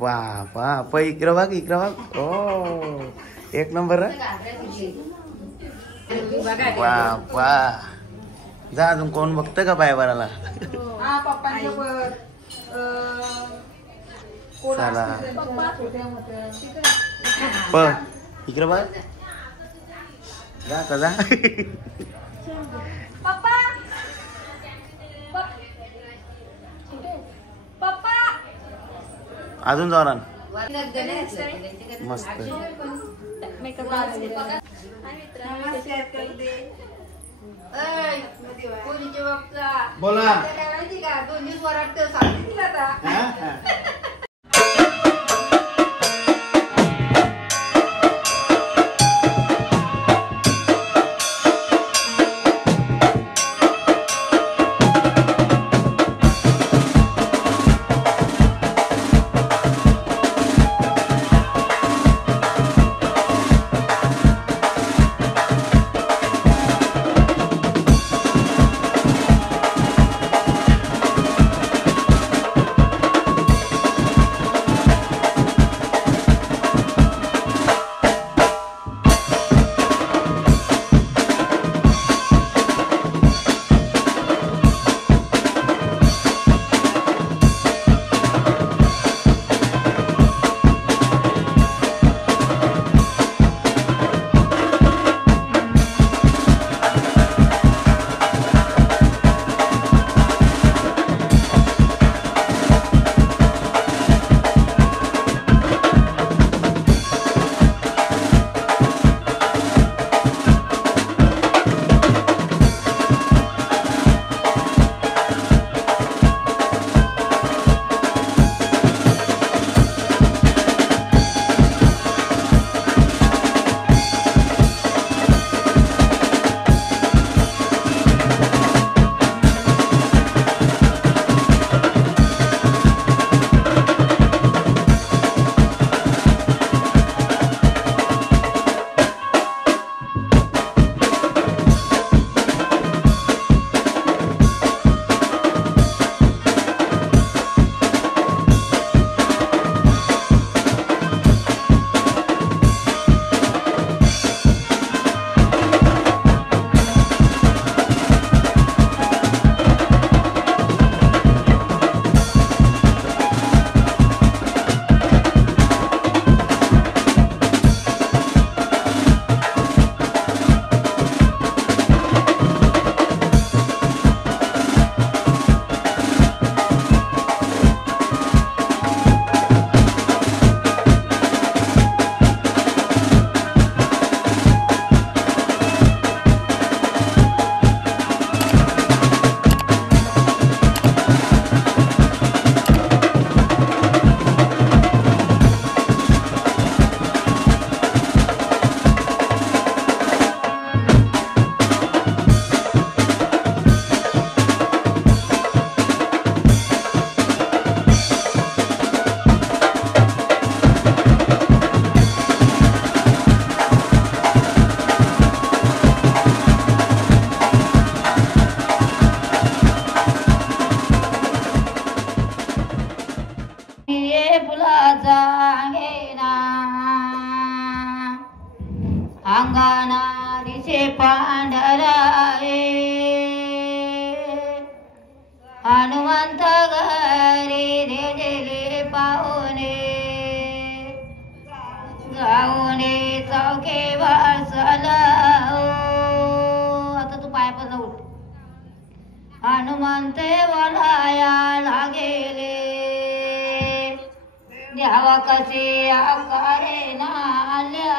बापा इकडं बघ ओ एक नंबर बापा जा अजून कोण बघतं का बाय बराला चला इकडं बघ जा का जा अजून जोरान मस्त बोला 2 दिवस वरात सांगितलं अंगाना दिसे पांढराए हनुमंत घरी दिले पाहुणे जाऊने चौके वासला आता तू पाय पण उठ हनुमंत वलाया लागेले द्यावा कसे आकारे नाल्या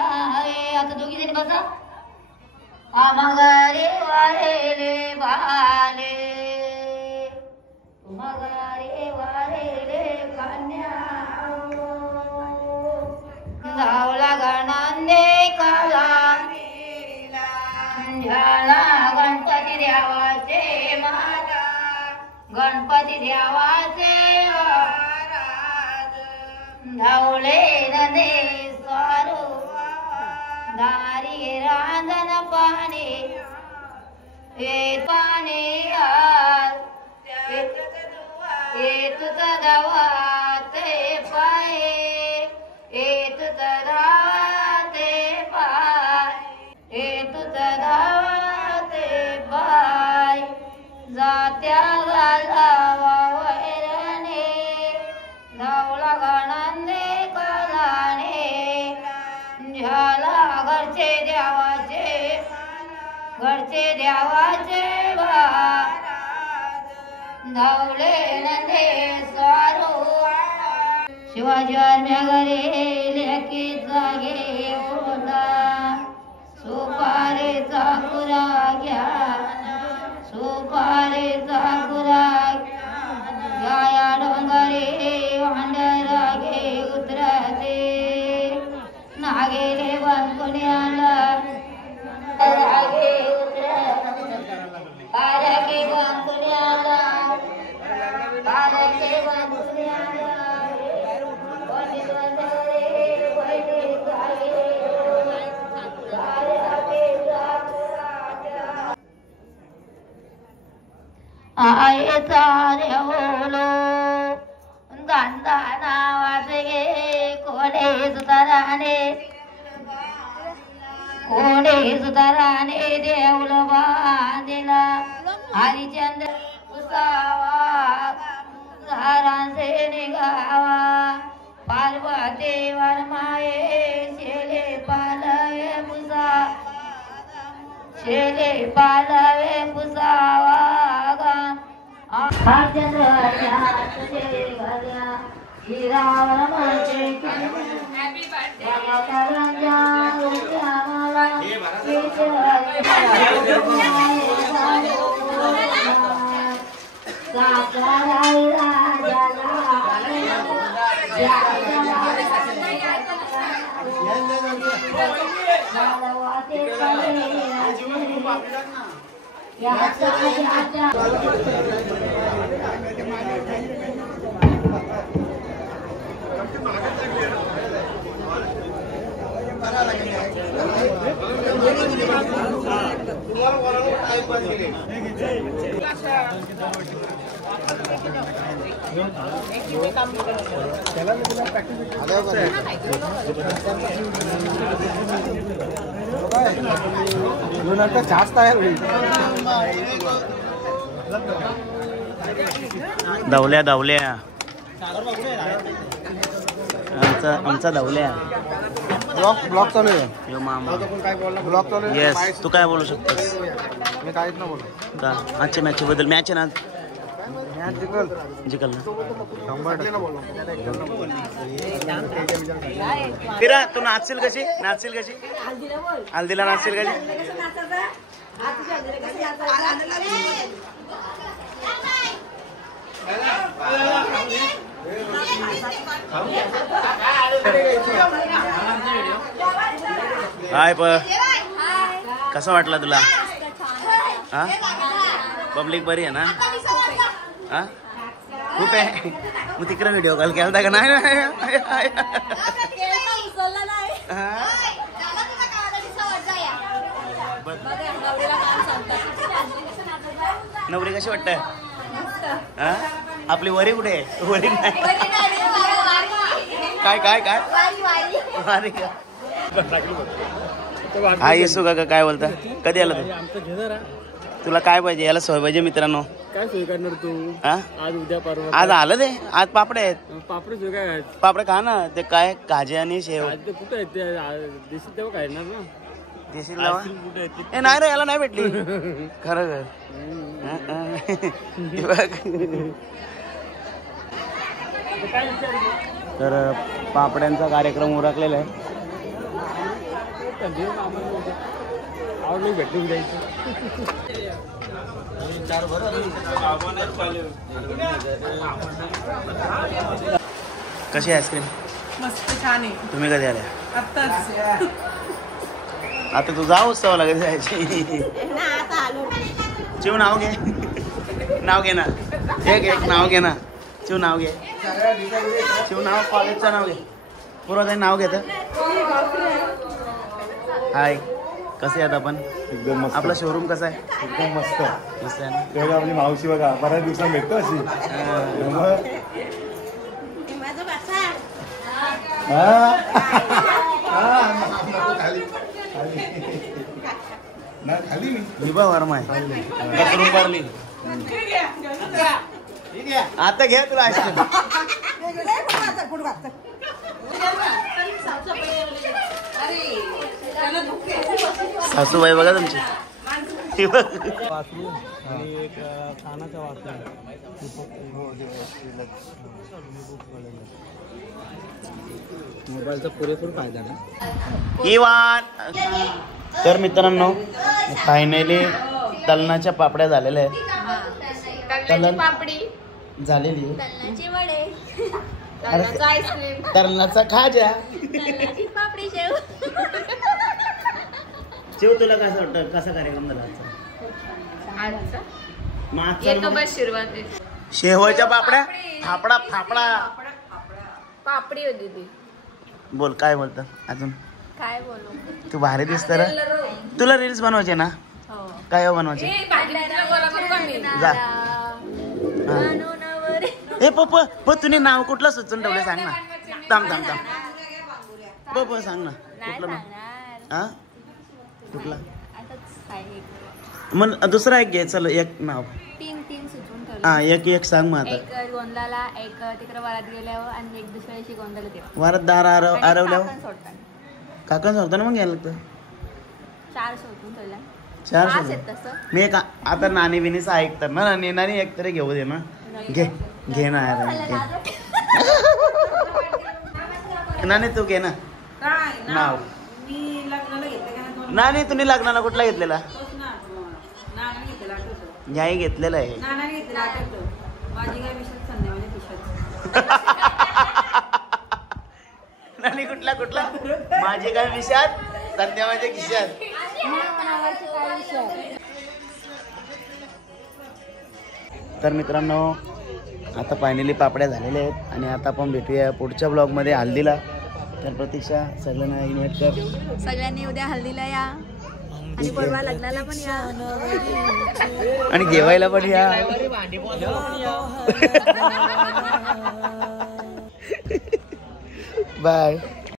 आता दोघी जणी बसा मगारे वारेले बाले मगारे वारेले कन्या धावला गणांदे काला झाला गणपती देवाचे माता गणपती देवाचे धावले नदे स्वारू दारी रांजन पाणी हे पाणी ये तुझा दवा ते पाय शिवाजी आर्म्या घरे लेके जागे होता सुपारीचा कुरा घ्या सुपारीचा कुरा घ्या डोंगरे वांडरागे उतरते नागेले बांधण्याला रागे उतरते पारके बांधण्याला पारके बांधण्याला आयचा रेवलो गांधा नावाचे कोणे सुताराने देऊळ बांधिला हरिचंद्र उसावा घरांचे निघावा पार्वती वरमाये शेले पालवे पुसावा हरिचंद्र हिरावर माझे जास्त आहे धावल्या धावल्या आमचा धावल्या ब्लॉक चालू आहे यो मामा ब्लॉक चालू आहे येस तू काय बोलू शकतोस मी काहीच नाही बोलू का आजच्या मॅच बद्दल मॅच आहे ना मॅच जिंकल ना फिरा तू नाचशील कशी हल्दीला नाचशील कशी हाय कसं वाटलं तुला हा पब्लिक बरी आहे ना हा खूप आहे मग तिकडे व्हिडिओ कॉल केला का नाही नवरी कशी वाटतंय हा आपली वरी कुठे आहे वरी नाही काय काय काय हा येसू का काय बोलता कधी आला तू तुला काय पाहिजे याला सोय पाहिजे मित्रांनो काय सोय करणार तू हा आज उद्या परवा आज आलं ते आज पापडे आहेत पापड सोय काय पापडे खा ना ते काय काजे आणि शेव ते कुठं आहे ते देशी तेव्हा काय ना देशील लावा कुठे आहे ए नाही रे याला नाही भेटली खरं तर पापड्यांचा कार्यक्रम उरकलेला आहे आवडलं भेटून जायचं कशी आईस्क्रीम मस्त छान आहे तुम्ही कधी आल्या आत्ताच आता तू जाऊ उत्सव लागेल जायची चिव नाव घे नाव घे ना एक नाव घे ना चिव नाव घे चिव नाव कॉलेजचं नाव घे पूर्वताई नाव घेत हाय कसे आहेत आपण एकदम मस्त आपला शोरूम कसा आहे एकदम मस्त मस्त आहे ना तेव्हा आपली मावशी बघा बऱ्याच दिवसांनी भेटतो अशी खाली विभा वर्मा आहे करून पारली आता घ्या तुला आईस्क्रीम सासूबाई बघा तुमची हे बघ. वासरू आणि एक कानाचा वासरू. मोबाईलचा पुरेपूर फायदा ना. इवान. तर मित्रांनो फायनली तलनाच्या पापड्या झालेल्या आहेत. तलन पापडी झालेली आहे. तलनाचे वडे अरे, आईस्क्रीम तलनाचा खाजा. तलनाची पापडी शेव शिव तुला कसं वाटतं कसा कार्यक्रम झाला आजचा? मग आजचा बस सुरुवात शेवच्या पापड्या फापडा फापडा. पापडी होती ती. बोल काय बोलतं अजून. काय बोलू तू भारी दिसत रे. तुला रील्स बनवायचे ना. काय बनवायचे जा. ए पप्पा तुम्ही नाव कुठलं सुचून ठेवलं सांग ना. थांब थांब थांब पप्पा सांग ना कुठलं नाव. हा कुठला मग दुसरा एक घे. चल एक नाव. तीन सुचवून ठेवले. हा एक एक सांग मग आता. एक गोंधळाला एक तिकडे वरात गेल्यावर आणि एक दुसऱ्या दिवशी गोंधळ तेव्हा वारात दार आरवल्यावर सोडतात. काका सांगतो ना मग यायला लागतं. 4 सोडून ठेवल्या. 4 पाच सोडून. आहेत तसं. मी एक आता नानी बिनीचं ऐकतात ना. नानी एक तरी घेऊ दे ना. घे घे ना यार घे. नानी तू घे ना नाव. मी लग्नाला घेतलं का नानी तुम्ही लग्नाला कुठला घेतलेला. नानाने घेतलेला आठवतो. ह्याही घेतलेला आहे. नानाने घेतलेला आठवतो. माझी काय विषय संध्या माझ्या पिशाच. नानी कुठला कुठला माझी काय विषयात संध्या माझ्या खिशात. तर मित्रांनो आता फायनली पापड्या झालेल्या आहेत आणि आता आपण भेटूया पुढच्या ब्लॉगमध्ये हल्दीला. तर प्रतीक्षा सगळ्यांना इन्व्हाइट कर. सगळ्यांनी उद्या हल्दीला या आणि परवा लग्नाला पण या आणि जेवायला पण या. बाय.